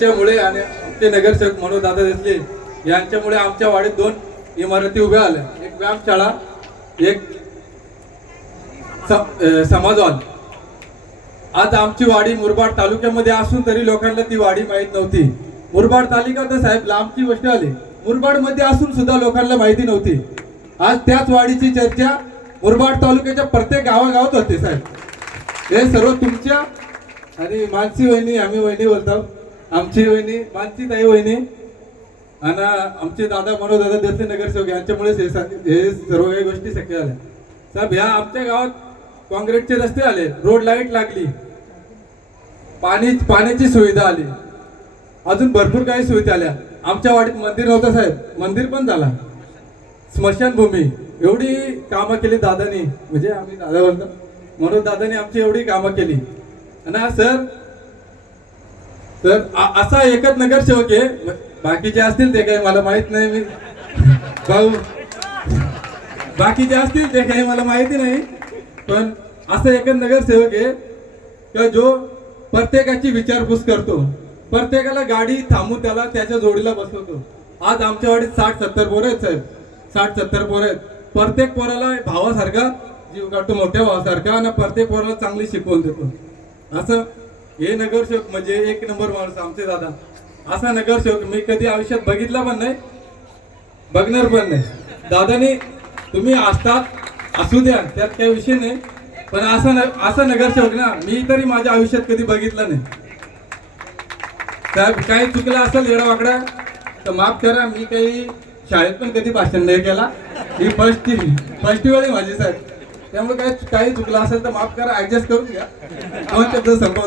त्यामुळे आणि ते नगरसेवक म्हणून दादा देसले यांच्यामुळे आमच्या वाडीत दोन इमारती उभ्या आल्या. एक व्यायामशाळा एक समाज हॉल आज आमची वाडी मुरबाड तालुक्यामध्ये असून तरी लोकांना ती वाडी माहीत नव्हती. मुरबाड तालुका तर साहेब लांबची गोष्ट आली. मुरबाडमध्ये असून सुद्धा लोकांना माहिती नव्हती. आज त्याच वाडीची चर्चा मुरबाड तालुक्याच्या प्रत्येक गावागावात होते साहेब. हे सर्व तुमच्या आणि मानसी वहिनी आम्ही वहिनी बोलतो. आमची वहिनी मानसी ताई वहिनी आणि आमचे दादा मनोज दादा देसले नगरसेवक यांच्यामुळेच हे हे सर्व काही गोष्टी शक्य झाल्या. साहेब ह्या आमच्या गावात काँक्रीटचे रस्ते आले रोड लाइट लागली पाणी पाण्याची सुविधा आली अजून भरपूर काही सुविधा आल्या. आमच्या वाडीत मंदिर नव्हतं साहेब मंदिर पण झाला. स्मशानभूमी एवढी कामं केली दादानी म्हणजे आम्ही दादा बोलतो म्हणून दादानी आमची एवढी कामं केली. आणि सर तर असा एकच नगरसेवक आहे. बाकीचे असतील ते काही मला माहीत नाही मी. भाऊ बाकीचे असतील ते काही मला माहिती नाही. पण असा एकच नगरसेवक आहे का जो प्रत्येकाची विचारपूस करतो. प्रत्येकाला गाडी थांबून त्याला त्याच्या जोडीला बसवतो. आज आमच्या वाडीत साठ सत्तर पोरं आहेत साहेब. साठ सत्तर पोरं आहेत. प्रत्येक पोराला भावासारखा जीव काढतो मोठ्या भावासारखा आणि प्रत्येक पोराला चांगली शिकवून देतो. असं हे नगरसेवक म्हणजे एक नंबर माणूस आमचे दादा. असा नगरसेवक मी कधी आयुष्यात बघितला पण नाही बघणार पण नाही. दादानी तुम्ही असतात असू द्या त्यात काही विषय नाही. पण असा न असा नगरसेवक ना मी तरी माझ्या आयुष्यात कधी बघितला नाही. साहेब काही चुकलं असेल येडा वाकडा तर माफ करा मी काही शाळेत पण कधी भाषण नाही केला. ही फर्स्ट फर्स्ट वेळ आहे माझी साहेब. त्यामुळे काही काही चुकलं असेल तर माफ करा ऍडजस्ट करून घ्या. दोन शब्द संपव